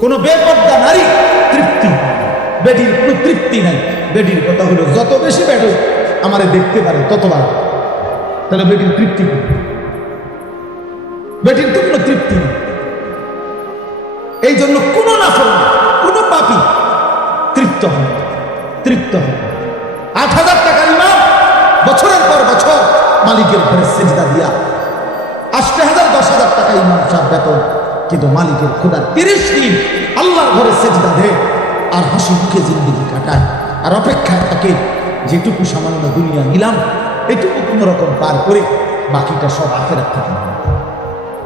কোনো বেপর্দা নারী তৃপ্তি কোনো তৃপ্তি নাই। বেডির কথা হলো, যত বেশি বেডো আমারে দেখতে পারে ততবার তাহলে বেডির তৃপ্তি? বেটির তো কোনো তৃপ্তি নেই। এই জন্য কোনো নাফল কোনো পাপি তৃপ্ত হয় তৃপ্ত হয় আট হাজার টাকার ইমাম বছরের পর বছর মালিকের ঘরে সেজদা দিয়া আশি হাজার, দশ হাজার টাকা ইমাম সাহেব বেতন কিন্তু মালিকের খোদার তিরিশ দিন আল্লাহর ঘরে সেজদা দেয় আর হাসি মুখে জিন্দিগি কাটায়। আর অপেক্ষায় থাকে, যেটুকু সামান্য দুনিয়া নিলাম, এটুকু কোনো রকম পার করে বাকিটা সব আখেরাত থেকে নেব।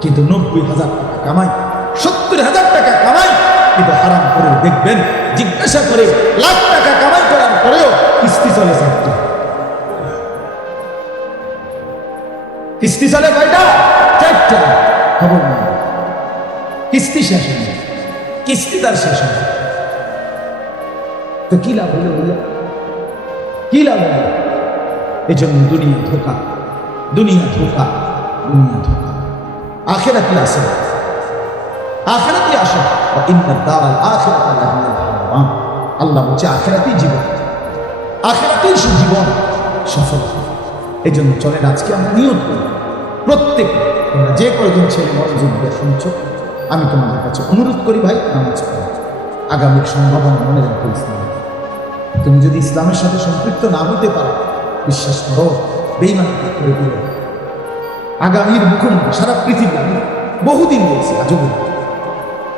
কিন্তু নব্বই হাজার টাকা কামাই, সত্তর হাজার টাকা কামাই, কিন্তু হারাম করে দেখবেন, জিজ্ঞাসা করে লাখ টাকা কামাই করার পরেও কিস্তি চলে চারটে। কিস্তি চলে কয়টা? চারটা। খবর নেই। কিস্তি শেষ হয়ে যায়। কিস্তি তার শেষ হয়ে। তো কি লাভ হলো বলল কি লাভ হলো? এই জন্য দুনিয়া ধোকা দুনিয়া ধোকা দুনিয়া ধোকা। আখেরাতে আসে। আখেরাতে আসে। হায়াওয়ান আল্লাহ বলছে, আখেরাতেই জীবন। আখেরাতেই সে জীবন সফল এই জন্য চলেন, আজকে আমরা নিয়ত করি। প্রত্যেক যে কয়জন ছেলে মনোযোগ দিয়ে শুনছো আমি তোমাদের কাছে অনুরোধ করি ভাই, নামাজ পড়ো। আগামীর সম্ভাবনা মনে রাখো ইসলাম। তুমি যদি ইসলামের সাথে সম্পৃক্ত না হতে পারো, বিশ্বাস করো বেইমান করে দিলে আগামীর মুখোমুখি সারা পৃথিবী, আমি বহুদিন বলছি বলি।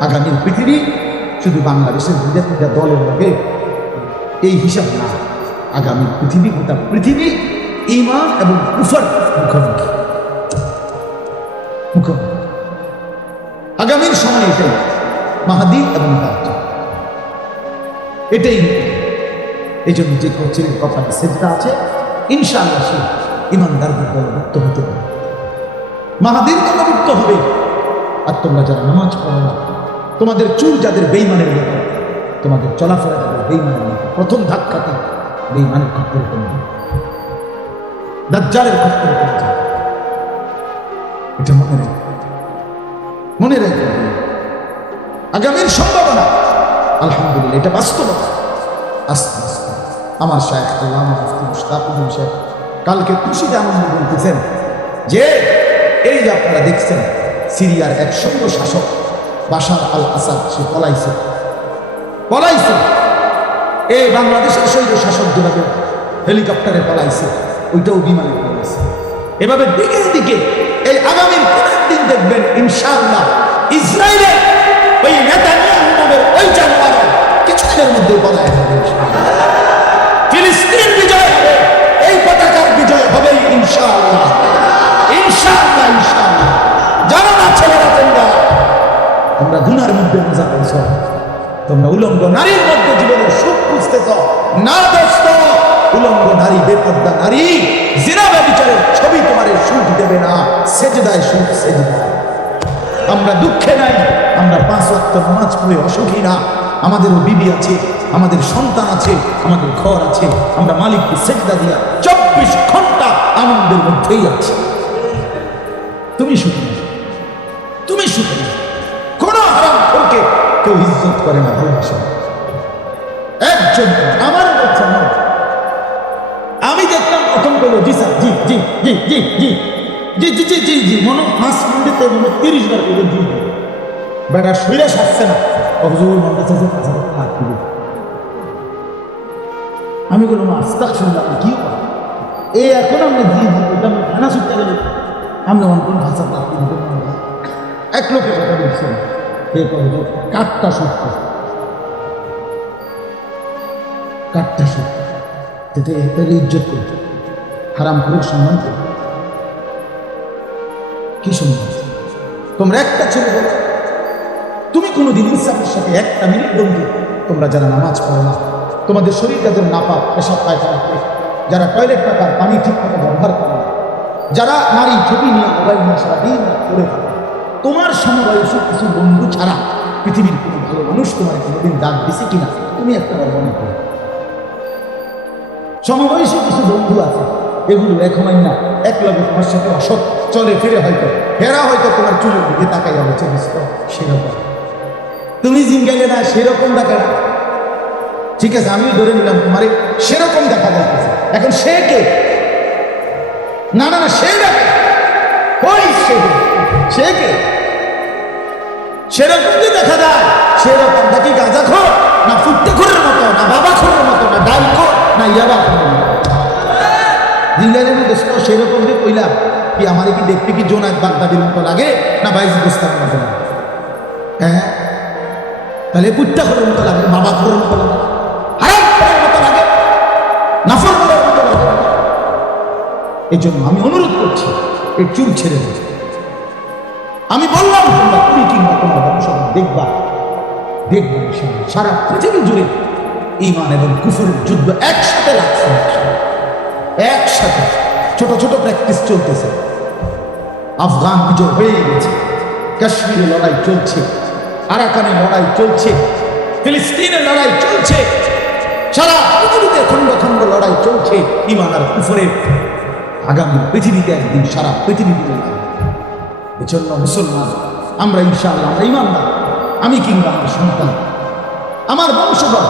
আগামীর পৃথিবী শুধু বাংলাদেশের তিনটা দলের লগে এই হিসাব না। আগামী পৃথিবী গোটা পৃথিবী ইমান এবং কুফর মুখোমুখি। মুখোমুখি। আগামীর সময় এটাই। মাহাদি এবং। এটাই এই জন্য যে কোচিনের কপালে সেজদা আছে, ইনশাআল্লাহ সে ইমানদারদের দলভুক্ত হতে পারে। মাহাদির দলভুক্ত হবে। আর তোমরা যারা নামাজ পড়ো না, তোমাদের চুল যাদের বেইমানের মতো, তোমাদের চলাফেরা যাদের বেইমানের মতো, প্রথম ধাক্কাতে বেইমানের খপ্পরে তোমরা দাজ্জালের খপ্পরে তোমরা যাবে। এটা মনে রেখো। মনে রেখো আগামীর সম্ভাবনা। আলহামদুলিল্লাহ, এটা বাস্তবতা। আস্তে আস্তে। আমার শায়েখ আল্লাহ মুফতি মুশতাকুদ্দিন শেখ কালকে খুশিতে আনন্দ বলতেছেন যে, এই যে আপনারা দেখছেন, সিরিয়ার এক সৈন্য শাসক বাশার আল আসাদ সে পলাইছে। পলাইছে। এই বাংলাদেশের সৈন্য শাসক যেভাবে হেলিকপ্টারে পলাইছে, ওইটাও বিমানে পলাইছে। এভাবে দিকে দিকে, এই আগামীর কোন দিন দেখবেন ইসরায়েলের ওই নেতানিয়াহু নামের ওই জানোয়ার কিছুদিনের মধ্যে যাবে ইনশাআল্লাহ। ফিলিস্তিন বিজয় হবে, এই পতাকার বিজয় হবে ইনশাআল্লাহ। ইনশাআল্লাহ ইনশাআল্লাহ। জানো না ছেলেরা তোমরা? তোমরা গুনার মধ্যে মজা পেয়েছ তোমরা উলঙ্গ নারীর মধ্যে জীবনের সুখ খুঁজতেছ। না দোস্ত, উলঙ্গ নারী, বেপর্দা নারী, জিনা বিচারের ছবি তোমার সুখ দেবে না, সেজদায় সুখ সেজদায়। আমরা দুঃখে নাই। আমরা পাঁচ ওয়াক্ত নামাজ পড়ে অসুখী না আমাদেরও বিবি আছে আমাদের সন্তান আছে আমাদের ঘর আছে আমরা মালিককে সেজদা দিয়া চব্বিশ ঘণ্টা আনন্দের মধ্যেই আছি তুমি সুখী তুমি সুখী কোনো হারাম খোরকে কেউ ইজ্জত করে না ভালোবাসে। একজন আমার নয় আমি দেখলাম প্রথম করল জি স্যার জি জি জি জি জি জি জি জি জি জি মনে হয় পাঁচ মিনিটে মনে হয় তিরিশ বার করে জি। বেটা শুয়ে সারছে না। মনে যে পাঁচ হাজার দিবে। আমি বললাম আস্তাক শুনলাম কি? এই এখন আমরা জি জি ওটা আমি খানা ছুটতে গেলে আমরা মনে করুন ভাষা পাক দিতে এক লোকের কথা বলছেন। কে করে যে কাঠটা সত্য। কাঠটা সত্য। এতে ইজ্জত হারাম করে সম্মান করতে কি সম্মান? তোমরা একটা ছেলে বলো তুমি কোনোদিন ইসলামের সাথে একটা মিনিট বন্ধু তোমরা যারা নামাজ পড়ো না, তোমাদের শরীর যাদের নাপাক, পেশাব, পায়খানা যারা টয়লেট পাকার পানি ঠিক মতো ব্যবহার করে না। যারা নারী ছবি নিয়ে মোবাইল নিয়ে সারাদিন রাত করে থাকে, তোমার সমবয়সী কিছু বন্ধু ছাড়া পৃথিবীর কোনো ভালো মানুষ তোমার কোনোদিন দাগ দিছে কিনা, তুমি একটা বার মনে করো। সমবয়সী কিছু বন্ধু আছে, এগুলো এখন না, এক লগে তোমার সাথে অসৎ চলে ফিরে হয়তো, হেরা হয়তো তোমার চুলের দিকে তাকাই যাবে সেরকম। তুমি জিঙ্গাইলে না সেরকম দেখা ঠিক আছে আমি ধরে নিলাম তোমারে সেরকম দেখা যাচ্ছে এখন সে কে? না না না, সে ওই সে সে কে? সেরকম যে দেখা যায় সেরকমটা কি গাঁজা খোর, না ফুটতে খোরের মতো, না বাবা খোরের মতো, না ডাল খোর, না ইয়াবা খোরের মতো। জিঙ্গাইলে দোস্ত সেরকম যে কইলাম কি আমার কি দেখতে কি জোনাক বাগদাদির মতো লাগে, না বাইশ দোস্তার মতো হ্যাঁ? তাহলে কুত্তা খোরের মতো লাগে বাবা খোরের মতো লাগে হারাম খোরের মতো লাগে, নাফর খোরের মতো লাগে। এই জন্য আমি অনুরোধ করছি, এই চুল ছেড়ে দেবে আমি বললাম, তোমরা তুমি কিংবা তোমরা বংশধর দেখবা। দেখবা। সারা পৃথিবী জুড়ে ইমান এবং কুফরের যুদ্ধ একসাথে লাগছে। একসাথে ছোট ছোট প্র্যাকটিস চলতেছে। আফগান বিজয় হয়ে গেছে। কাশ্মীরে লড়াই চলছে। আরাকানে লড়াই চলছে, ফিলিস্তিনে লড়াই চলছে, সারা পৃথিবীতে খণ্ড খণ্ড লড়াই চলছে ইমান আর কুফরের আগামী পৃথিবীতে একদিন সারা পৃথিবীতে এজন্য মুসলমান, আমরা ইনশাআল্লাহ, আমরা ইমানদার আমি কিংবা আমার সন্তান, আমার বংশধর।